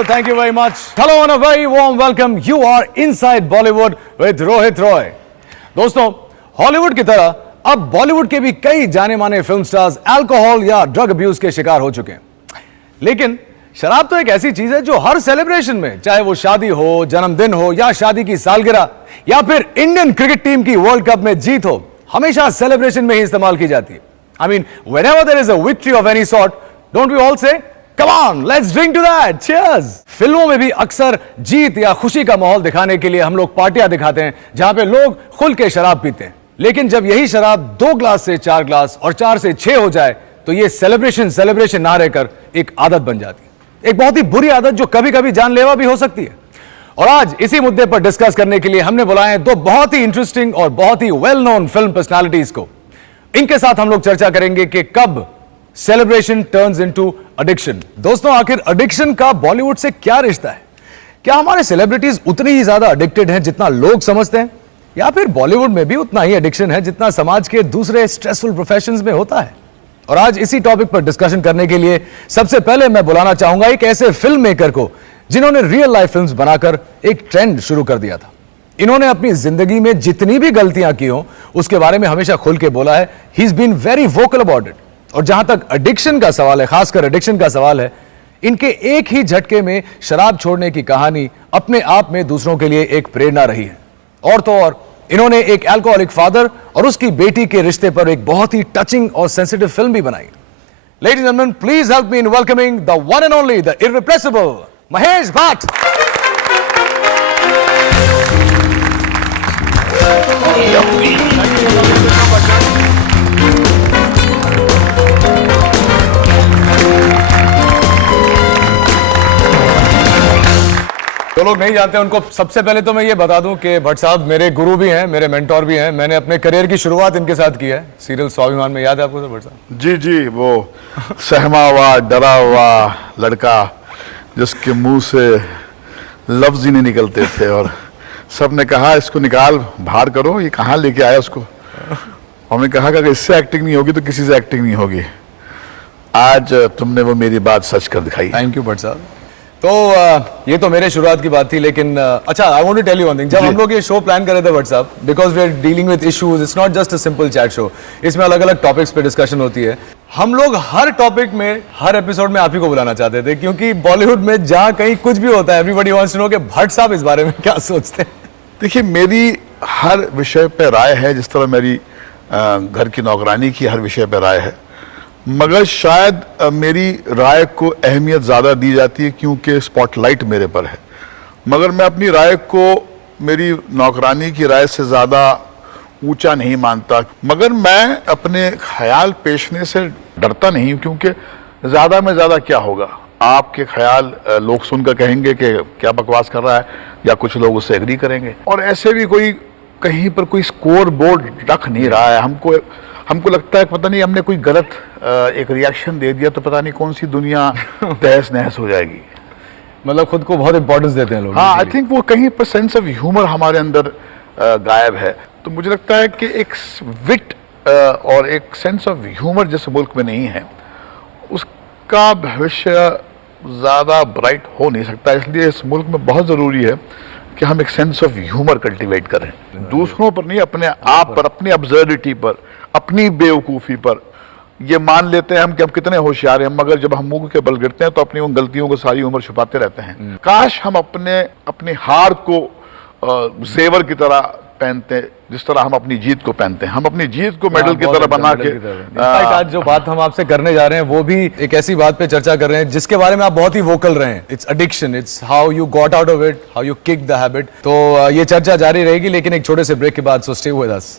Thank you very much. Hello and a very warm welcome. You are inside Bollywood with Rohit Roy. दोस्तों, Hollywood की तरह अब बॉलीवुड के भी कई जाने माने फिल्म स्टार्स अल्कोहल या ड्रग अब्यूज के शिकार हो चुके हैं। लेकिन शराब तो एक ऐसी चीज है जो हर सेलिब्रेशन में, चाहे वो शादी हो, जन्मदिन हो या शादी की सालगिरह या फिर इंडियन क्रिकेट टीम की वर्ल्ड कप में जीत हो, हमेशा सेलिब्रेशन में ही इस्तेमाल की जाती है। I mean, whenever there is a victory of any sort, don't we all say, Come on, let's drink to that. Cheers. फिल्मों में भी अक्सर जीत या खुशी का माहौल दिखाने के लिए हम लोग पार्टियां दिखाते हैं जहां पे लोग खुल के शराब पीते हैं। लेकिन जब यही शराब 2 ग्लास से 4 ग्लास और 4 से 6 हो जाए तो ये सेलिब्रेशन ना रहकर एक आदत बन जाती है, एक बहुत ही बुरी आदत जो कभी कभी जानलेवा भी हो सकती है। और आज इसी मुद्दे पर डिस्कस करने के लिए हमने बुलाए हैं 2 बहुत ही इंटरेस्टिंग और बहुत ही वेल नोन फिल्म पर्सनालिटीज को। इनके साथ हम लोग चर्चा करेंगे कि कब सेलिब्रेशन टर्न्स इनटू एडिक्शन। दोस्तों, आखिर एडिक्शन का बॉलीवुड से क्या रिश्ता है? क्या हमारे सेलिब्रिटीज उतनी ही ज्यादा एडिक्टेड हैं जितना लोग समझते हैं, या फिर बॉलीवुड में भी उतना ही एडिक्शन है जितना समाज के दूसरे स्ट्रेसफुल प्रोफेशंस में होता है? और आज इसी टॉपिक पर डिस्कशन करने के लिए सबसे पहले मैं बुलाना चाहूंगा एक ऐसे फिल्म मेकर को जिन्होंने रियल लाइफ फिल्म्स बनाकर एक ट्रेंड शुरू कर दिया था। इन्होंने अपनी जिंदगी में जितनी भी गलतियां की हो उसके बारे में हमेशा खुल के बोला है। He is been very vocal about it. और जहां तक एडिक्शन का सवाल है, खासकर एडिक्शन का सवाल है, इनके एक ही झटके में शराब छोड़ने की कहानी अपने आप में दूसरों के लिए एक प्रेरणा रही है। और तो और इन्होंने एक अल्कोहलिक फादर और उसकी बेटी के रिश्ते पर एक बहुत ही टचिंग और सेंसिटिव फिल्म भी बनाई। Ladies and gentleman, please help me in welcoming the one and only, the irreplaceable Mahesh Bhatt. जो लोग नहीं जानते उनको सबसे पहले तो मैं ये बता दूं कि भट्ट साहब मेरे गुरु भी हैं, मेरे मेंटोर भी हैं। मैंने अपने करियर की शुरुआत इनके साथ की है सीरियल स्वाभिमान में। याद है आपको सर भट्ट साहब? जी जी, वो सहमा हुआ डरा हुआ लड़का जिसके मुंह से लफ्ज ही नहीं निकलते थे और सबने कहा इसको निकाल, बाहर करो, ये कहाँ लेके आया उसको। हमने कहा कि अगर इससे एक्टिंग नहीं होगी तो किसी से एक्टिंग नहीं होगी। आज तुमने वो मेरी बात सच कर दिखाई। थैंक यू भट्ट साहब। तो ये तो मेरे शुरुआत की बात थी, लेकिन अच्छा, I want to tell you one thing. जब हम लोग ये शो प्लान कर रहे थे भट्ट साहब, because we are dealing with issues, it's not just a simple chat show. इसमें अलग अलग टॉपिक्स पे डिस्कशन होती है। हम लोग हर टॉपिक में, हर एपिसोड में आप ही को बुलाना चाहते थे, क्योंकि बॉलीवुड में जहां कहीं कुछ भी होता है, एवरीबॉडी वांट्स टू नो कि भट्ट साहब इस बारे में क्या सोचते हैं। देखिए, मेरी हर विषय पे राय है, जिस तरह मेरी घर की नौकरानी की हर विषय पे राय है, मगर शायद मेरी राय को अहमियत ज़्यादा दी जाती है क्योंकि स्पॉटलाइट मेरे पर है। मगर मैं अपनी राय को मेरी नौकरानी की राय से ज़्यादा ऊंचा नहीं मानता। मगर मैं अपने ख्याल पेशने से डरता नहीं हूँ, क्योंकि ज़्यादा में ज़्यादा क्या होगा, आपके ख्याल लोग सुनकर कहेंगे कि क्या बकवास कर रहा है, या कुछ लोग उससे एग्री करेंगे। और ऐसे भी कोई कहीं पर कोई स्कोर बोर्ड रख नहीं रहा है। हमको लगता है पता नहीं हमने कोई गलत एक रिएक्शन दे दिया तो पता नहीं कौन सी दुनिया तहस नहस हो जाएगी। मतलब खुद को बहुत इंपॉर्टेंस देते हैं लोग। हाँ, आई थिंक वो कहीं पर सेंस ऑफ ह्यूमर हमारे अंदर गायब है। तो मुझे लगता है कि एक विट और एक सेंस ऑफ ह्यूमर जिस मुल्क में नहीं है, उसका भविष्य ज़्यादा ब्राइट हो नहीं सकता। इसलिए इस मुल्क में बहुत ज़रूरी है कि हम एक सेंस ऑफ ह्यूमर कल्टीवेट करें, दूसरों पर नहीं, अपने आप पर, अपनी अब्सर्डिटी पर, अपनी बेवकूफ़ी पर। ये मान लेते हैं हम कि हम कितने होशियार हैं, मगर जब हम मुंह के बल गिरते हैं तो अपनी उन गलतियों को सारी उम्र छुपाते रहते हैं। काश हम अपनी हार को जेवर की तरह पहनते, जिस तरह हम अपनी जीत को पहनते हैं। हम अपनी जीत को मेडल की तरह बना के। आज जो बात हम आपसे करने जा रहे हैं वो भी एक ऐसी बात पे चर्चा कर रहे हैं जिसके बारे में आप बहुत ही वोकल रहे हैं। It's addiction, it's how you got out of it, how you kick the habit. तो ये चर्चा जारी रहेगी, लेकिन एक छोटे से ब्रेक के बाद, सो स्टे विद अस।